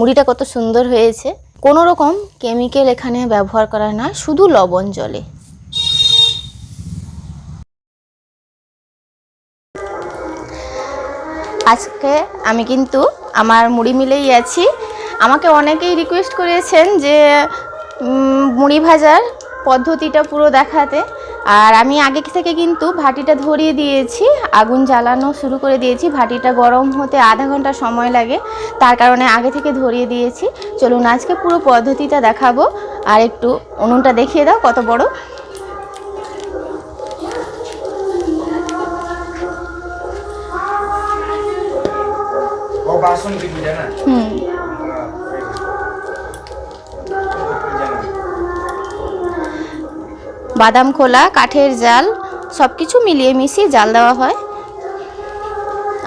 মুড়িটা কত সুন্দর হয়েছে। কোনো রকম কেমিক্যাল এখানে ব্যবহার করা না, শুধু লবণ জলে। আজকে আমি কিন্তু আমার মুড়ি মিলেই আছি। আমাকে অনেকেই রিকোয়েস্ট করেছেন যে মুড়ি ভাজার পদ্ধতিটা পুরো দেখাতে। আর আমি আগে থেকে কিন্তু ভাটিটা ধরিয়ে দিয়েছি আগুন জ্বালানো শুরু করে দিয়েছি। ভাটিটা গরম হতে আধা ঘণ্টা সময় লাগে তার কারণে আগে থেকে ধরিয়ে দিয়েছি। চলুন আজকে পুরো পদ্ধতিটা দেখাবো আর একটু উনুনটা দেখিয়ে দাও কত বড়। হুম। বাদাম খোলা, কাঠের জাল সব কিছু মিলিয়ে মিশিয়ে জাল দেওয়া হয়।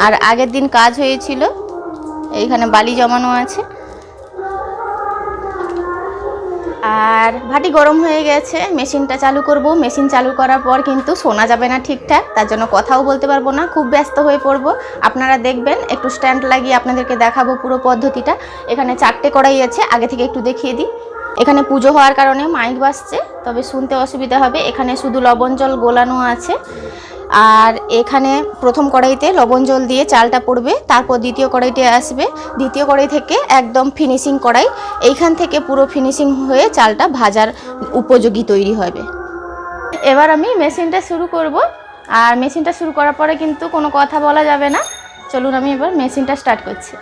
আর আগের দিন কাজ হয়েছিল, এইখানে বালি জমানো আছে। আর ভাটি গরম হয়ে গেছে, মেশিনটা চালু করব। মেশিন চালু করার পর কিন্তু শোনা যাবে না ঠিকঠাক, তার জন্য কথাও বলতে পারব না, খুব ব্যস্ত হয়ে পড়ব। আপনারা দেখবেন, একটু স্ট্যান্ড লাগিয়ে আপনাদেরকে দেখাবো পুরো পদ্ধতিটা। এখানে চারটে কড়াই আছে, আগে থেকে একটু দেখিয়ে দিই। এখানে পুজো হওয়ার কারণে মাইক বাজছে তবে শুনতে অসুবিধা হবে। এখানে শুধু লবণ জল গোলানো আছে। আর এখানে প্রথম কড়াইতে লবণ জল দিয়ে চালটা পড়বে, তারপর দ্বিতীয় কড়াইতে আসবে। দ্বিতীয় কড়াই থেকে একদম ফিনিশিং কড়াই, এইখান থেকে পুরো ফিনিশিং হয়ে চালটা ভাজার উপযোগী তৈরি হবে। এবার আমি মেশিনটা শুরু করব। আর মেশিনটা শুরু করার পরে কিন্তু কোনো কথা বলা যাবে না। চলুন আমি এবার মেশিনটা স্টার্ট করছি।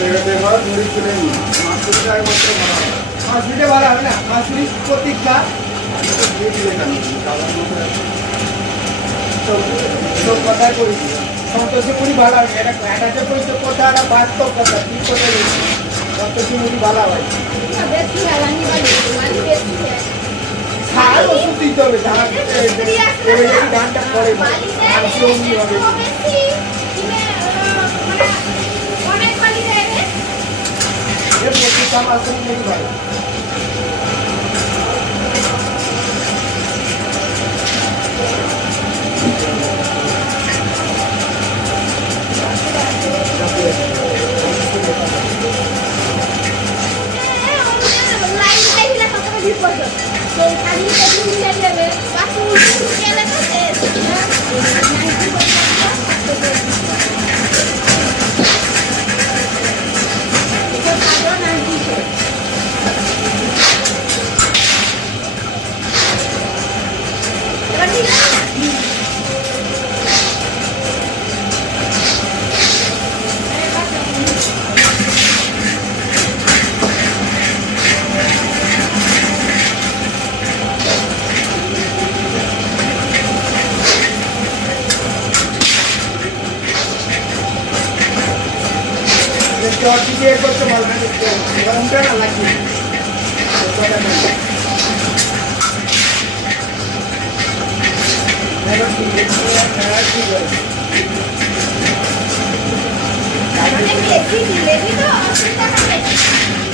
মারা মাসুরিটা ভালো হবে না দিয়ে দিলে না সব কথা করি সন্তোষী ভালো হবে এটা কথা একটা বাস্তব কথা কি করে সন্তোষী মুড়ি ভালো হয় সার হবে করে যদি করে হবে সামাল করে নেই ভালো চটি দিয়ে করতে পারবে গরমটা না লাগবে দিলে তো অসুবিধা হবে